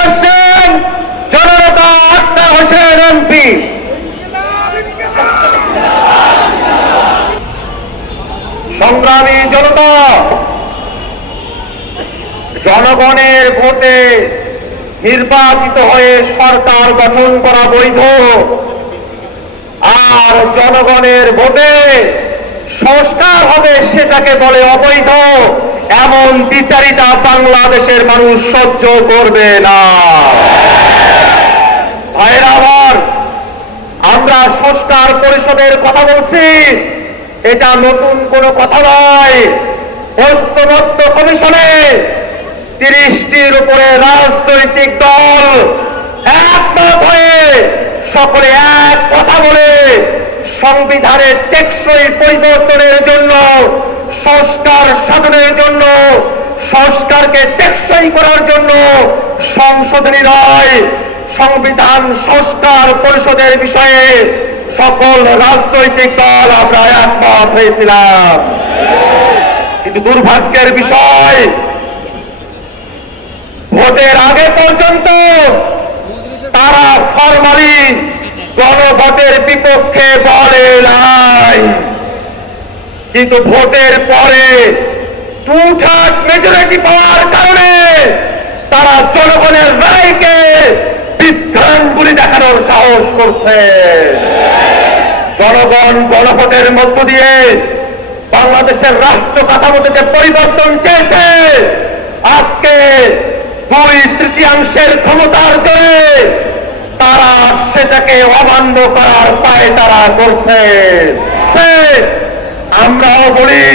আসছেন জননেতা আক্তার হোসেন এমপি। সংগ্রামী জনতা, জনগণের ভোটে নির্বাচিত হয়ে সরকার গঠন করা বৈধ, আর জনগণের ভোটে সংস্কার হবে সেটাকে বলে অবৈধ। এমন বিচারিতা বাংলাদেশের মানুষ সহ্য করবে না। ভাইরা আমার, আমরা সংস্কার পরিষদের কথা বলছি, এটা নতুন কোনো কথা নয়। ঐক্যমত্য কমিশনে 30টির উপরে রাজনৈতিক দল একমত হয়ে সকলে এক কথা বলে সংবিধানের টেকসই পরিবর্তনের জন্য, সংস্কার সাধনের জন্য, সংস্কারকে টেকসই করার জন্য সংশোধনী নয়, সংবিধান সংস্কার পরিষদের বিষয়ে সকল রাজনৈতিক দল আমরা একমত হয়েছিলাম। কিন্তু দুর্ভাগ্যের বিষয়, ভোটের আগে পর্যন্ত তারা ফরমালি গণভোটের বিপক্ষে বলে নাই, কিন্তু ভোটের পরে টুকটাক মেজরিটি পাওয়ার কারণে তারা জনগণের রায়কে বিভ্রান্তি দেখানোর সাহস করছে। জনগণ গণভোটের মধ্য দিয়ে বাংলাদেশের রাষ্ট্র কাঠামোতে যে পরিবর্তন চেয়েছে, আজকে 2/3 ক্ষমতার জোরে তারা সেটাকে অমান্য করার পায়তারা করছে। আমরাও বলি,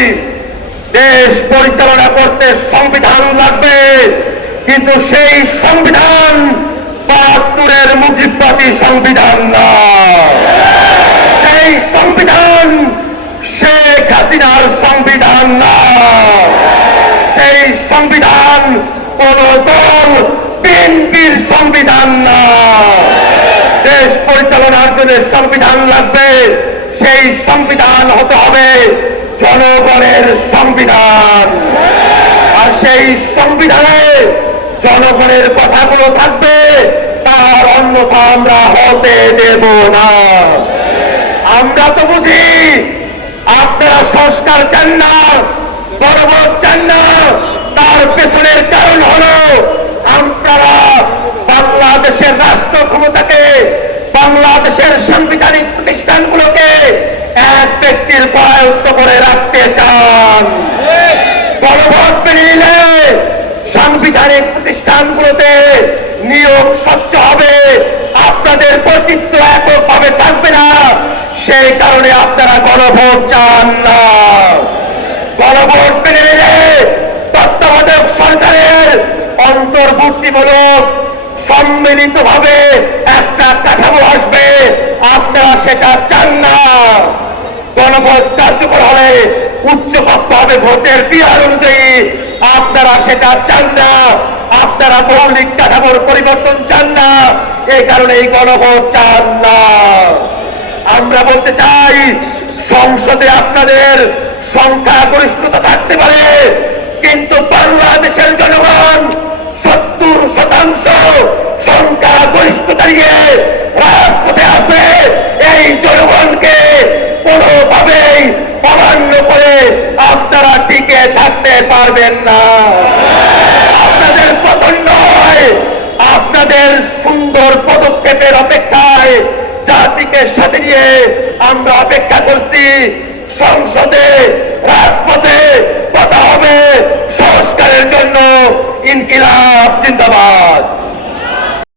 দেশ পরিচালনা করতে সংবিধান লাগবে, কিন্তু সেই সংবিধান 72-এর মুজিববাদী সংবিধান না। সেই সংবিধান শেখ হাসিনার সংবিধান না। সেই সংবিধান কোন দল বিএনপির সংবিধান না। দেশ পরিচালনার জন্য সংবিধান লাগবে, সেই সংবিধান হতে হবে জনগণের সংবিধান। আর সেই সংবিধানে জনগণের কথাগুলো থাকবে, তার অন্যথা আমরা হতে দেব না। আমরা তো বুঝি আপনারা সংস্কার চান না, গণভোট চান না, তার পেছনের কারণ হলো আপনারা বাংলাদেশের রাষ্ট্র ক্ষমতাকে, বাংলাদেশের সাংবিধানিক প্রতিষ্ঠানগুলোকে এক ব্যক্তির পরায়ত্ত করে রাখতে চান। গণভোট মেনে নিলে সাংবিধানিক প্রতিষ্ঠানগুলোতে নিয়োগ স্বচ্ছ হবে, আপনাদের কর্তৃত্ব এককভাবে থাকবে না, সেই কারণে আপনারা গণভোট চান না। গণভোট মেনে নিলে তত্ত্বাবধায়ক সরকারের অন্তর্ভুক্তিমূলক সম্মিলিতভাবে একটা কাঠামো আসবে, আপনারা সেটা চান না। গণভোট কার্যকর হলে উচ্চকক্ষ হবে ভোটের বিহার অনুযায়ী, আপনারা সেটা চান না। আপনারা মৌলিক কাঠামোর পরিবর্তন চান না, এই কারণে এই গণভোট চান না। আমরা বলতে চাই, সংসদে আপনাদের সংখ্যাগরিষ্ঠতা থাকতে পারে, কিন্তু বাংলাদেশের জনগণ 70% সংখ্যাগরিষ্ঠতা নিয়ে রাজপথে আছে। এই জনগণকে কোনোভাবেই অমান্য করে আপনারা টিকে থাকতে পারবেন না। আপনাদের পতন নয়, আপনাদের সুন্দর পদক্ষেপের অপেক্ষায় জাতিকে সাথে নিয়ে আমরা অপেক্ষা করছি। সংসদে, রাজপথে